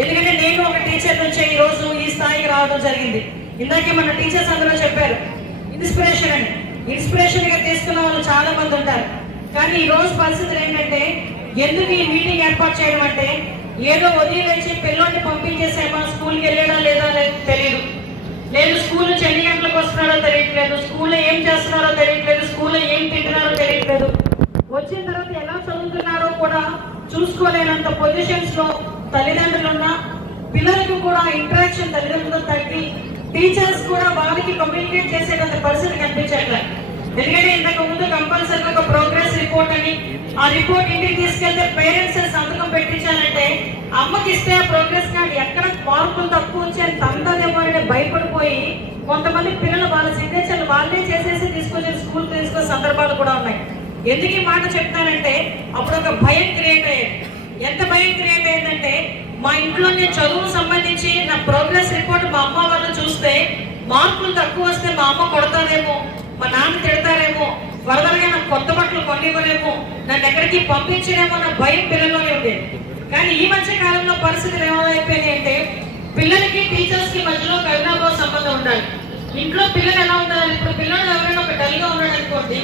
ఎందుకంటే నేను ఒక టీచర్ నుంచే ఈ రోజు ఈ స్థాయికి రావడం జరిగింది. ఇందాకే మన టీచర్స్ అందరూ చెప్పారు ఇన్స్పిరేషన్ అని. ఇన్స్పిరేషన్ గా తీసుకున్న వాళ్ళు చాలా మంది ఉంటారు. కానీ ఈ రోజు పరిస్థితులు ఏంటంటే, ఎందుకు ఈ మీటింగ్ ఏర్పాటు చేయడం అంటే, ఏదో ఉదయం లేచి పిల్లల్ని పంపించేసేమా, స్కూల్కి వెళ్ళాడా లేదా తెలియదు, లేదు స్కూల్ నుంచి ఎన్ని గంటలకు వస్తున్నారో తెలియట్లేదు, స్కూల్లో ఏం చేస్తున్నారో తెలియట్లేదు, స్కూల్లో ఏం తింటున్నారో తెలియట్లేదు, వచ్చిన తర్వాత ఎలా చదువుతున్నారో కూడా చూసుకోలేనంత పొజిషన్స్ లో తల్లిదండ్రులు ఉన్న పిల్లలకు కూడా ఇంటరాక్షన్ తల్లిదండ్రులతో తగ్గి టీచర్స్ కూడా వాళ్ళకి కమ్యూనికేట్ చేసేటంత పరిస్థితి కనిపించట్లేదు. ఎందుకంటే ఇంతకు ముందు కంపల్సరీ ఒక ప్రోగ్రెస్ రిపోర్ట్ అని, ఆ రిపోర్ట్ ఇంటికి తీసుకెళ్తే పేరెంట్స్ సంతకం పెట్టించాలంటే అమ్మకి ఇస్తే ఆ ప్రోగ్రెస్ కార్డు ఎక్కడ మార్కులు తక్కువ వచ్చాయని తంతదేమో అని భయపడిపోయి కొంతమంది పిల్లలు వాళ్ళ సిగ్నేచర్లు వాళ్ళే చేసేసి తీసుకొచ్చి స్కూల్ తీసుకొచ్చే సందర్భాలు కూడా ఉన్నాయి. ఎందుకు ఈ మాట చెప్తానంటే, అప్పుడు ఒక భయం క్రియేట్ అయ్యేది. ఎంత భయం క్రియేట్ అయ్యిందంటే, మా ఇంట్లో నేను చదువు సంబంధించి నా ప్రోగ్రెస్ రిపోర్ట్ మా అమ్మ వాళ్ళు చూస్తే మార్కులు తక్కువ వస్తే మా అమ్మ కొడతాదేమో, మా నాన్న తిడతారేమో, వరదలుగా నాకు కొత్త బట్టలు కొనివ్వలేమో, నన్ను ఎక్కడికి పంపించడేమో నా భయం పిల్లల్లోనే ఉండేది. కానీ ఈ మధ్య కాలంలో పరిస్థితులు ఏమైపోయినాయి అంటే, పిల్లలకి టీచర్స్ కి మధ్యలో కరుణాభావ సంబంధం ఉండాలి. ఇంట్లో పిల్లలు ఎలా ఉండాలి? ఇప్పుడు పిల్లలు ఎవరైనా ఒక డల్ గా ఉన్నాడు అనుకోండి,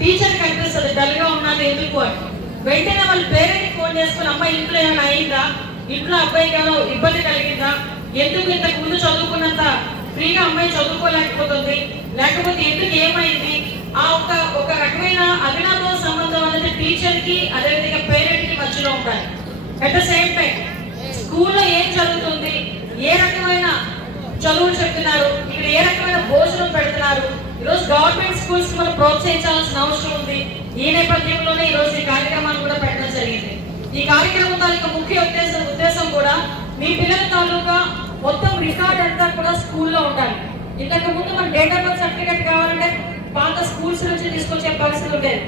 టీచర్ కనిపిస్తుంది డల్ గా ఉన్నాను ఎందుకు అని. వెంటనే వాళ్ళ పేరెంట్కి ఫోన్ చేసుకుని, అమ్మ ఇంట్లో ఏమైనా అయిందా, ఇంట్లో అబ్బాయికి ఏమైనా ఇబ్బంది కలిగిందా, ఎందుకు ఇంతకు ముందు చదువుకున్నంత ఫ్రీగా అమ్మాయి చదువుకోలేకపోతుంది, లేకపోతే ఎందుకు ఏమైంది, ఆ ఒక రకమైన అవినాభావ సంబంధం అనేది టీచర్ కి అదేవిధంగా పేరెంట్ కి మధ్యలో ఉండాలి. అట్ ద సేమ్ టైం స్కూల్లో ఏం జరుగుతుంది, ఏ రకమైన చదువులు చెప్తున్నారు, ఇక్కడ ఏ రకమైన భోజనం పెడుతున్నారు, ఈరోజు గవర్నమెంట్ స్కూల్స్ మనం ప్రోత్సహించాల్సిన అవసరం ఉంది. ఈ నేపథ్యంలోనే ఈ రోజు ఈ కార్యక్రమాన్ని కూడా పెట్టడం జరిగింది. ఈ కార్యక్రమం తాలూకా ముఖ్య ఉద్దేశం కూడా మీ పిల్లల తాలూకా మొత్తం రికార్డ్ అంతా కూడా స్కూల్లో ఉండాలి. ఇంతకు ముందు మన డేట్ ఆఫ్ బర్త్ సర్టిఫికేట్ కావాలంటే పాత స్కూల్స్ నుంచి తీసుకొచ్చే పరిస్థితి ఉండేది.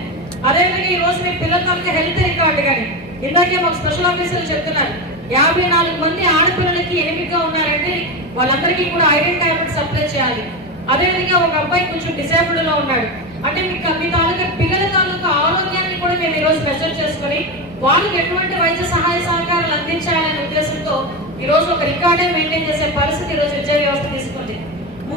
అదేవిధంగా ఈ రోజు మీ పిల్లల తాలూకా హెల్త్ రికార్డు కానీ, ఇందాకే మాకు స్పెషల్ ఆఫీసర్లు చెప్తున్నారు 54 మంది ఆడపిల్లలకి ఎనిమిదిగా ఉన్నారంటే వాళ్ళందరికీ కూడా ఐరన్ టాబ్లెట్ సప్లై చేయాలి. అదేవిధంగా ఒక అబ్బాయి కొంచెం డిసేబుల్డ్ లో ఉన్నాడు అంటే మీ తాలూకా పిల్లల తాలూకా ఆరోగ్యాన్ని కూడా మేము ఈరోజు మెజర్ చేసుకుని వాళ్ళకి ఎటువంటి వైద్య సహాయ సహకారాలు అందించాలనే ఉద్దేశంతో ఈ రోజు ఒక రికార్డే మెయింటైన్ చేసే పరిస్థితి ఈ రోజు విద్యా వ్యవస్థ తీసుకుంది.